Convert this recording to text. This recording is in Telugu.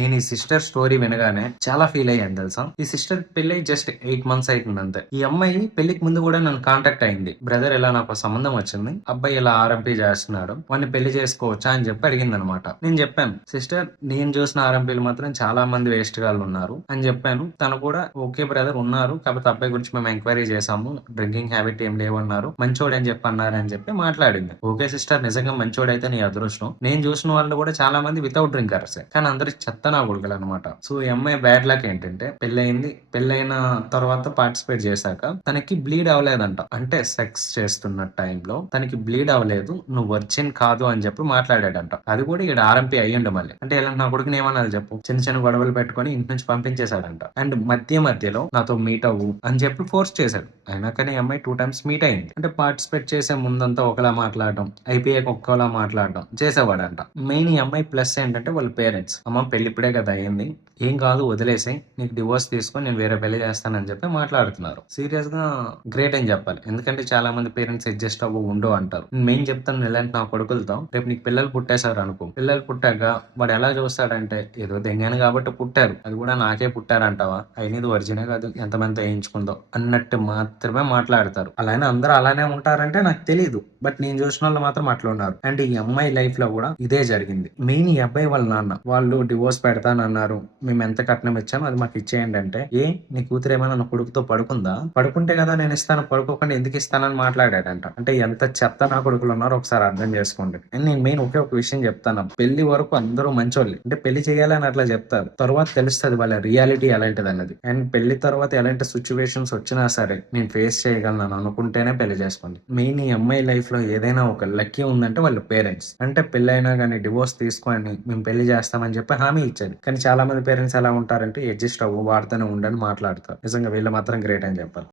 నేను ఈ సిస్టర్ స్టోరీ వినగానే చాలా ఫీల్ అయ్యాను తెలుసా. ఈ సిస్టర్ పెళ్లి జస్ట్ 8 months అవుతుంది అంతే. ఈ అమ్మాయి పెళ్లికి ముందు కూడా నన్ను కాంటాక్ట్ అయింది. బ్రదర్ ఇలా నాకు సంబంధం వచ్చింది, అబ్బాయి ఇలా ఆర్ఎంపీ చేస్తున్నాడు, వాడిని పెళ్లి చేసుకోవచ్చా అని చెప్పి అడిగింది అనమాట. నేను చెప్పాను, సిస్టర్ నేను చూసిన ఆర్ఎంపీలు మాత్రం చాలా మంది వేస్ట్ గాళ్ళు ఉన్నారు అని చెప్పాను. తను కూడా ఓకే బ్రదర్ ఉన్నారు, కాకపోతే అబ్బాయి గురించి మేము ఎంక్వైరీ చేసాము, డ్రింకింగ్ హ్యాబిట్ ఏం లేవన్నారు, మంచోడు అని చెప్పి అన్నారు అని చెప్పి మాట్లాడింది. ఓకే సిస్టర్, నిజంగా మంచోడైతే నీ అదృష్టం. నేను చూసిన వాళ్ళు కూడా చాలా మంది వితౌట్ డ్రింకర్స్, కానీ అందరు చెత్త నా కొడుకులు అనమాట. సో ఈ అమ్మాయి బ్యాడ్ లక్ ఏంటంటే పెళ్ళయింది, పెళ్ళైన తర్వాత పార్టిసిపేట్ చేశాక తనకి బ్లీడ్ అవ్వలేదంట. అంటే సెక్స్ చేస్తున్న టైంలో తనకి బ్లీడ్ అవ్వలేదు, నువ్వు వర్జిన్ కాదు అని చెప్పి మాట్లాడాడంట. అది కూడా ఇక్కడ ఆర్ఎంపీ అయ్యిండు మళ్ళీ. అంటే ఇలా నా కొడుకుని ఏమన్నా చెప్పు, చిన్న చిన్న గొడవలు పెట్టుకొని ఇంటి నుంచి పంపించేశాడంట. అండ్ మధ్యలో నాతో మీట్ అవ్వు అని చెప్పి ఫోర్స్ చేశాడు. అయినా కానీ ఈ అమ్మాయి 2 times మీట్ అయింది. అంటే పార్టిసిపేట్ చేసే ముందంతా ఒకలా మాట్లాడడం, అయిపోయాక ఒక్కలా మాట్లాడడం చేసేవాడంట. మెయిన్ ఈ అమ్మాయి ప్లస్ ఏంటంటే వాళ్ళ పేరెంట్స్, అమ్మ పెళ్లి ఇప్పుడే కదా అయ్యింది, ఏం కాదు వదిలేసి, నీకు డివోర్స్ తీసుకొని నేను వేరే పెళ్లి చేస్తానని చెప్పి మాట్లాడుతున్నారు. సీరియస్ గా గ్రేట్ అని చెప్పాలి. ఎందుకంటే చాలా మంది పేరెంట్స్ అడ్జస్ట్ అవ్వ ఉండు అంటారు. నేను మెయిన్ చెప్తాను, ఇలాంటి నా కొడుకులతో రేపు నీకు పిల్లలు పుట్టేశారు అనుకో, పిల్లలు పుట్టాక వాడు ఎలా చూస్తాడంటే ఏదో దెంగాను కాబట్టి పుట్టారు, అది కూడా నాకే పుట్టారంటావా, అయినది ఒరిజినే కాదు, ఎంతమంది వేయించుకుందో అన్నట్టు మాత్రమే మాట్లాడతారు. అలానే అందరూ అలానే ఉంటారంటే నాకు తెలియదు, బట్ నేను చూసిన వాళ్ళు మాత్రం అట్లా ఉన్నారు. అండ్ ఈ అమ్మాయి లైఫ్ లో కూడా ఇదే జరిగింది. మెయిన్ ఈ అబ్బాయి వాళ్ళ నాన్న వాళ్ళు డివోర్స్ పెడతానన్నారు, మేము ఎంత కట్నం ఇచ్చామో అది మాకు ఇచ్చేయండి అంటే, ఏ నీ కూతురు ఏమైనా నా కొడుకుతో పడుకుందా, పడుకుంటే కదా నేను ఇస్తాను, పడుకోకుండా ఎందుకు ఇస్తానని మాట్లాడాడంట. అంటే ఎంత చెత్త నా కొడుకులు ఉన్నారో ఒకసారి అర్థం చేసుకోండి. అండ్ నేను మెయిన్ ఒకే ఒక విషయం చెప్తాను, పెళ్లి వరకు అందరూ మంచోళ్ళు, అంటే పెళ్లి చేయాలని అట్లా చెప్తారు, తర్వాత తెలుస్తుంది వాళ్ళ రియాలిటీ ఎలాంటిది అన్నది. అండ్ పెళ్లి తర్వాత ఎలాంటి సిచ్యువేషన్స్ వచ్చినా సరే నేను ఫేస్ చేయగలను అనుకుంటేనే పెళ్లి చేసుకోండి. మెయిన్ ఈ అమ్మాయి లైఫ్ లో ఏదైనా ఒక లక్కీ ఉందంటే వాళ్ళ పేరెంట్స్. అంటే పెళ్ళైనా కానీ డివోర్స్ తీసుకొని మేము పెళ్లి చేస్తామని చెప్పి హామీ ఇచ్చేది. కానీ చాలా మంది పేరెంట్స్ ఎలా ఉంటారంటే అడ్జస్ట్ అవ్వు, వాడుతూనే ఉండని మాట్లాడతారు. నిజంగా వీళ్ళు మాత్రం గ్రేట్ అని చెప్పాలి.